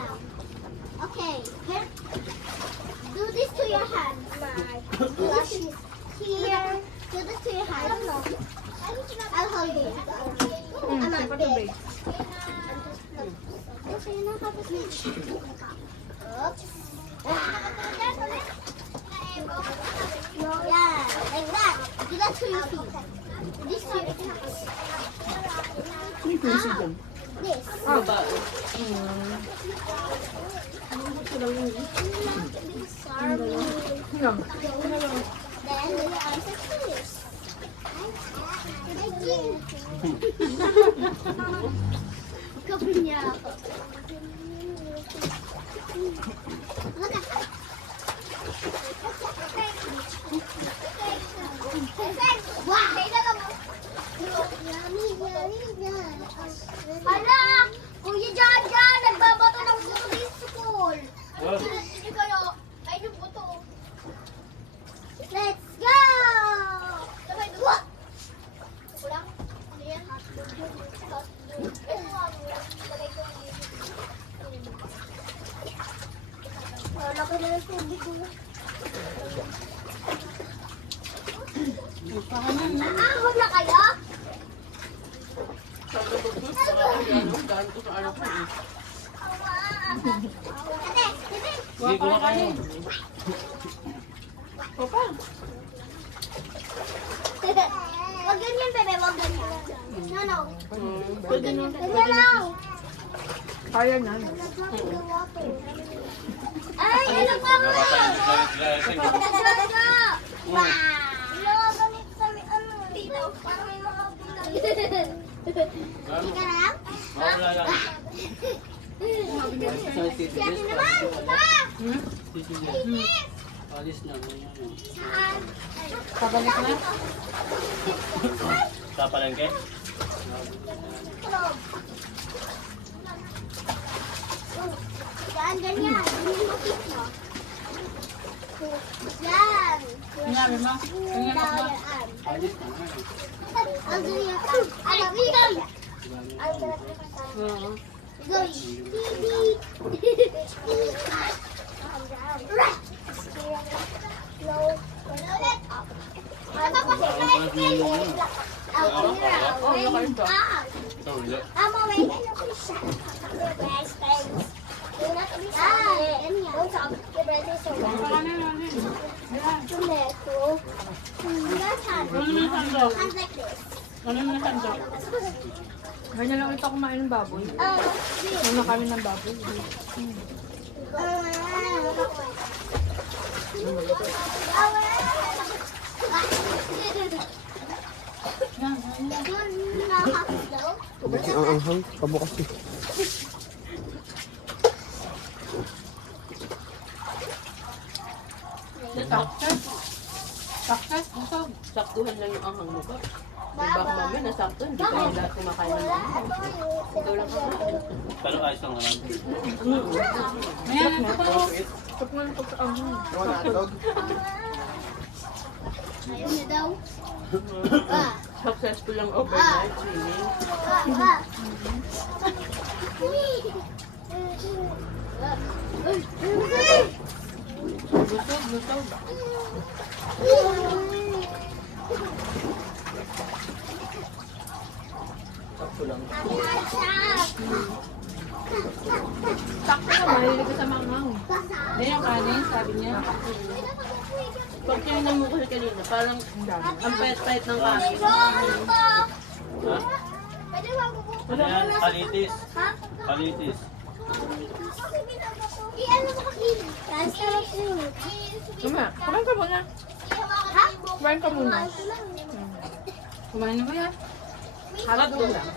lang. Okay. Here. Do this to your hand. Do this here. Do this to your hand. I'll hold it. I'm not big. Okay, now have a seat. Oops. Yeah, like that. Do that to your feet. This to your feet. This. Sorry. Then do your arms like this. Cover niya ako. Look at that. Wow! Yummy, yummy, yummy. Hala! Kuya Jaja, nagbabato ng buto sa school. Hindi kayo, ay yung buto. Let's go! Sabay doon. What? Kulang? Ano yan? Wala ka na ng tubig ko. Ahon na kayo? Ate, ate. Sige, kuha kayo. Wag ganyan, bebe. Wag ganyan. No, no. Pwede na. Ganyan lang. Kaya na. Ay, ano pa mo? Wow! Ganit sa ano? Dito. Parang may mga bulan. Hindi ka lang? Wala lang. Si ate naman! Ito! Alis na. Saan? Pabalik na. Sa palengke? Tulog. Yan, ganyan. Ganyan mo keep mo. Yan. Sinabi mo? Tingnan Down mo. your arm. Alis na. I'll do your arm. Ay, bigay! I'm gonna Oo. go. Right. Slow. Ulit. Napapasok na yung skill. Out here. Oh, look at that. Ito ulit. I'm already in the cushion. Best friends. Don't stop. Get ready so well. Ano yun? Tomato. That's hand. Ano na sandok? Hands like this. Ano na sandok? Ganyan lang ito kumain ng baboy. This. Ano kami ng baboy? Kasi ang anghang, pabukas eh. Success. Success. Busog. Saktuhan lang yung anghang mo ba? Diba kung mami, nasakto, hindi ka nila kumakain ng anghang. Ikaw lang kakain. Pero ayos lang naman. Ayan, ito pa. Ito pa yung pagkaanghang. Wala dog. Ayaw niya daw. Ah. Successful lang overnight swimming. Busog, busog. Sakto lang. Sakto ka, mahilig ka sa manghang. Hindi yung kanin, sabi niya. Pag tinignan mo kasi kanina, parang ang payat-payat ng kanin. Ha? Pwede wag mo. Ano yan? Palitis. Ha? Palitis. I-ano mo kasi? Transfer mo. Kumain ka muna. Ha? Kumain ka muna. Kumain mo yan. Halap mo lang.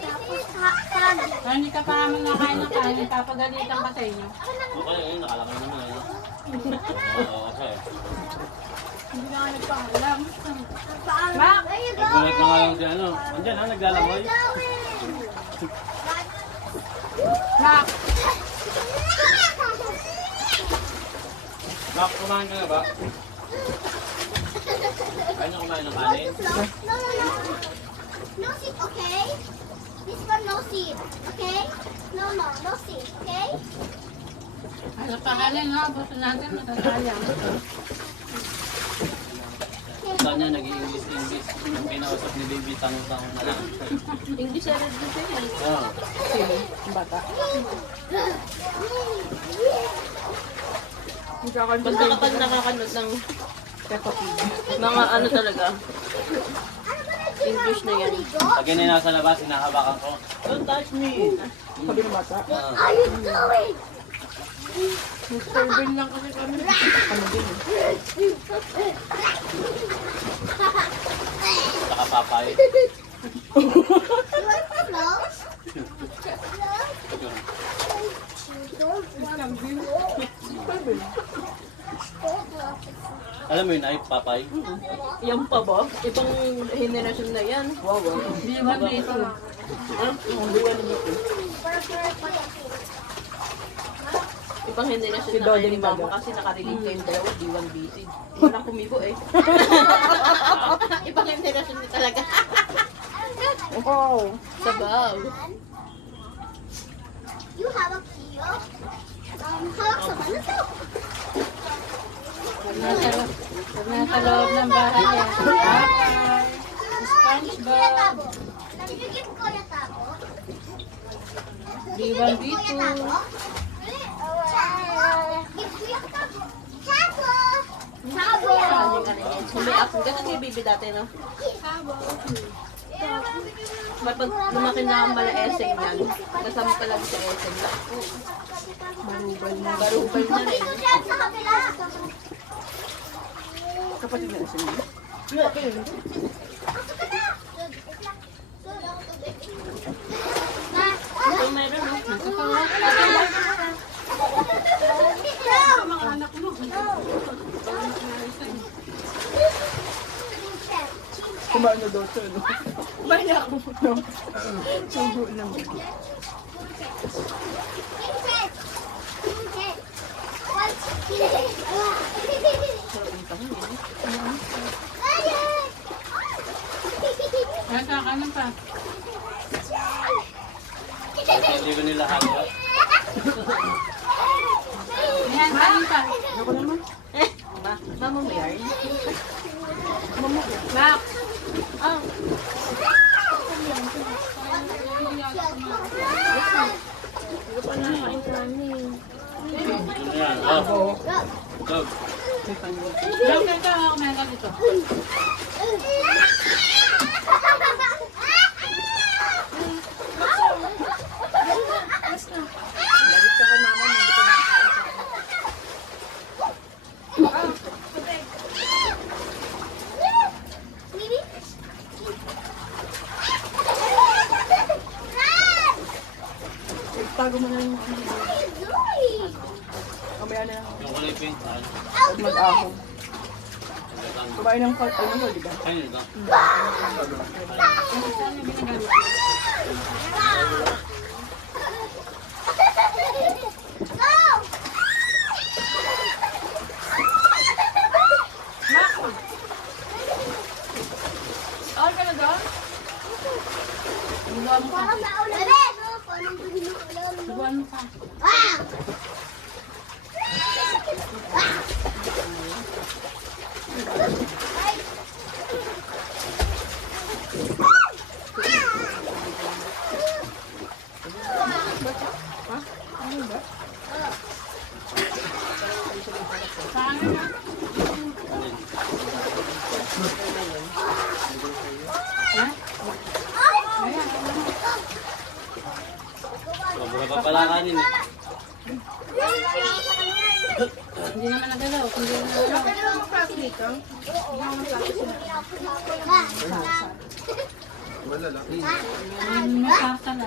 Tapos haktan. Kaya hindi ka pa naman nakain ng kanin, papagalitan ka sa inyo. Okay, ayun, nakalaki naman eh. Oo, okay. Hindi na nga nagpaalam. Paano? Mak! Where you Nagulat na nga going? yung si ano. Andyan ha, Where naglalangoy. you going? Mak! Mak, kumain ka na ba? Kaya niyo kumain ng kanin? No, no, no. No seat, okay? This one, no seed, okay? No seed, okay? Ano pangalan ha? Gusto natin matatayang. Saan niya nag-i-English? Ang kinausap ni baby, tanong-tanong na lang. English na rin din siya. Oo. Sino? Yung bata. Basta kapag nakakanood ng Peppa Pig, mga ano talaga, English na yan. Pag yun ay nasa labas, hinahabakan ko. Don't touch me! Sabi ng bata. Ah. Are you doing? Mr. Bean lang kasi kami. Ano din eh. Saka papay. You want to close? Alam mo yun ay papay? Yan pa ba? Ibang henerasyon na yan. Wow, wow. Biwan dito. Ha? Ang buwan dito. Ibang henerasyon na kayo ni Mama kasi nakarelate kayong dalawa, D1 BC. Walang kumibo eh. Ibang henerasyon na talaga. Wow. Sabaw. You have a key. Hawak sa mana to? Nasa loob ng bahay niya. Bye. SpongeBob. Nabibigyan ko yung tabo. D1 B2. May ako. Ganun kay baby dati, no? Pag lumaki na ang mala eseng yan, kasama pa lang sa eseng. Barubal na. Barubal na rin. Kapatid na eseng. So, meron, no? Kumain na daw siya, no? Kumain na ako. Sugo lang. Nasa kanan pa. Kasi hindi ko nila hagwa. Ayan, kanan pa. Ako naman. Mama mo yarn? Max. Ah, Ito na yan. Oh. Go. Lang ganito ako meron dito. galit ka kay mama, hindi ko Tago mo na yung kamaya na lang. Yung kulay pink. At mag-ahong. Kumain ng part, ano mo, di ba? Ayun ito. All ka na doon? Subuan mo pa. Subuan mo pa. Saan na? Ha? Ayan. Sobra pa pala kanin eh. Hindi naman nagalaw. Hindi naman nagalaw. May pasta na.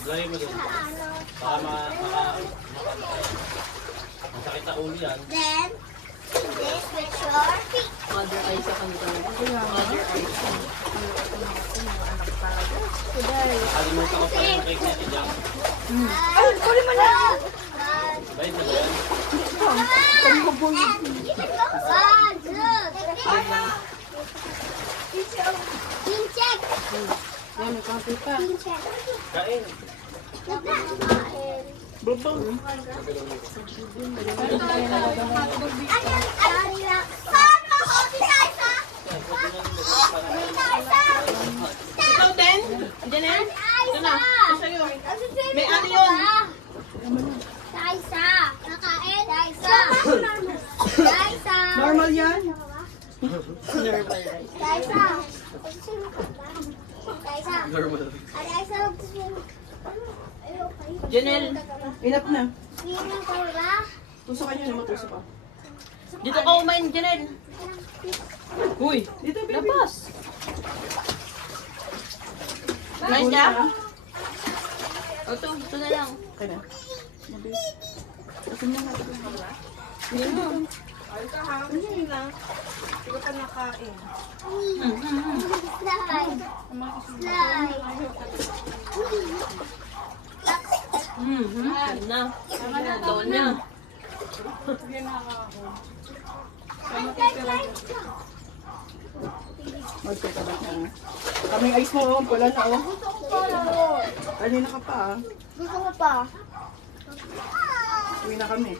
Gawin mo din. Baka masakit sa ulo yan. Then, this with your feet. Mother eyes sa kanila. Mother eyes. Nakalimutan ko pa yung cake niya si Jam. Ay, kunin mo na! Bayad na ba yan? One, two, three. Team check. Yan, may coffee pa. Team check. Kain. Kain. Bubong. Ayan, ayan. Sama ko, Tita. Ikaw din? Janelle? Ito na. Ito sa'yo. May ano yun? Kaisa. Nakain. Kaisa. Kaisa. Normal yan? Kaisa. Kaisa. Normal. Kaisa. Janelle. Enough na. Swimming ko ba? Tusukan nyo na matuso pa. Dito ka umain, Janelle. Uy. Dito, baby. Labas. Nice ka? O, ito na lang. Okay na. Mabilis. Asin na nga. Slide. Slide. Yan na. Doon na. Mag-take a back na. Kaming ice mo, oh. Wala na, oh. Kanina ka pa, ah. Gusto ko pa. Uwi na kami.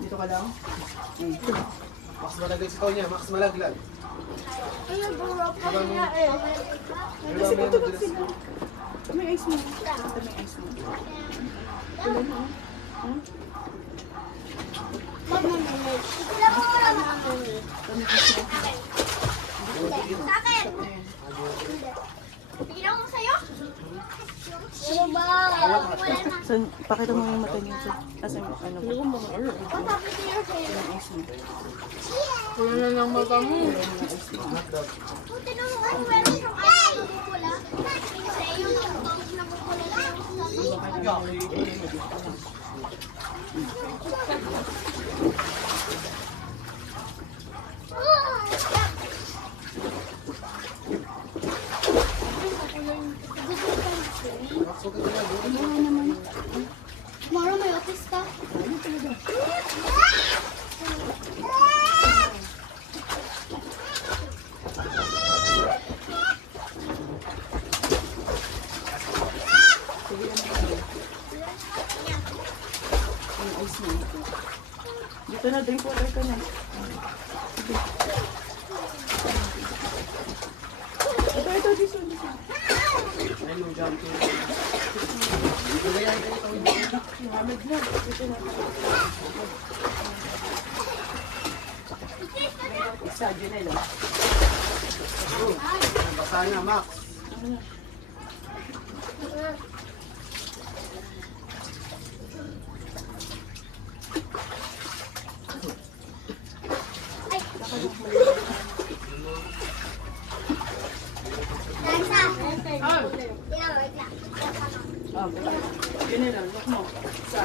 Dito ka lang. Max malaglag si niya, Max malaglag. Ayun, buro pa niya eh. Kasi tutulog sila. Kaming ice mo. Kaming ice mo. Wala na, oh. Hmm? Sila mo wala makakulit. Kaming ice mo. Sa akin. Bigyan ko sa'yo. Ano ba? Wala na. San, pakita mo yung mata niyo. Kasi ano ba? What happened to your hair? Kaming ice mo. Wala na lang mata mo. Buti na mo kung meron yung ice na bukula. Kasi yung nabukula lang yung Mara, may office ka? Kaming ice mo. Dito na, drink water ka na. Ito, this one, this one. Hamad na. Dito na. Isa, Janelle. Basa na, Max. Nasa. Wait lang. Ah, Janelle, look mo. Isa.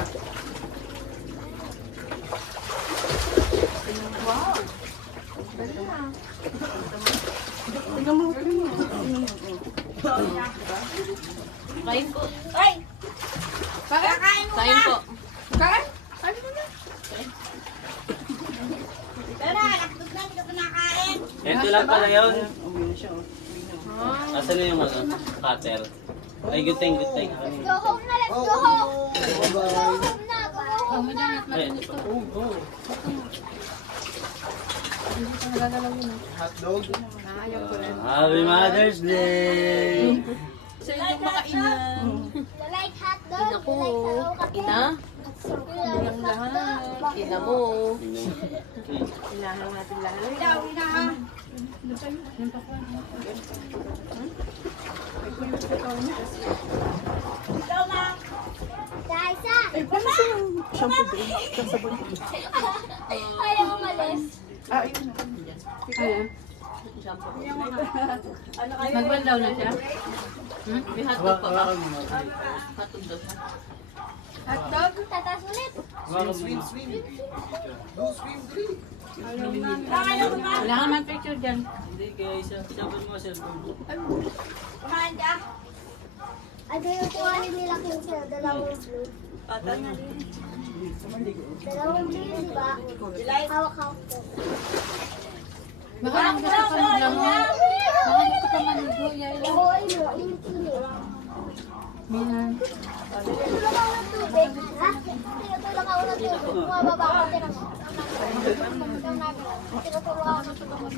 Wow. Tingnan mo. Tingnan mo. Kain po. Kakain mo Kain na. po. Kain? Kain mo na. Tara, nakapag na, hindi ka pa nakain. Ito lang pala yun. Uwi na siya, oh. Uwi na. Asan na yung ano? Cutter. Ay, good thing, good thing. Go home na, let's go home. Go home na, go home na. Ay, Hotdog. Happy Mother's Day! Sa inyong mga ina. You like hot dog? Ina ko. You like sa Ina. Ang lahat. Ina mo. Ilahan natin lahat. Daisa! Ay, paano sa yung shampoo doon? Sa sabon. Ayaw umalis. Ah, ayun na. Ayan. Nagbandaw na siya. May hotdog pa ba? Hotdog daw siya. Hotdog? Tatas ulit. Swim, swim. Do swim, three. Wala ka man picture dyan. Hindi kaya isa. Sabon mo, cellphone mo. Kumain ka? Ano yung kuhanin nila Kinsel? Dalawang blue. Dalawang blue, di ba? Hawak-hawak ko. Baka lang gusto ka lang mo. Bakit ka pa manigo, Yaya? Mihan. Tinutulak ako ng tubig. Ha? Tinutulak ako ng tubig. Bumababa ako. Tinutulak ako ng tubig.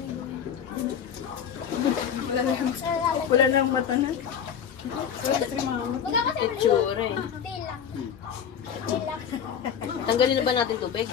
Wala na yung mata na. Wala kasi Itsura eh. Hindi lang. Hindi lang. Tanggalin na ba natin tubig?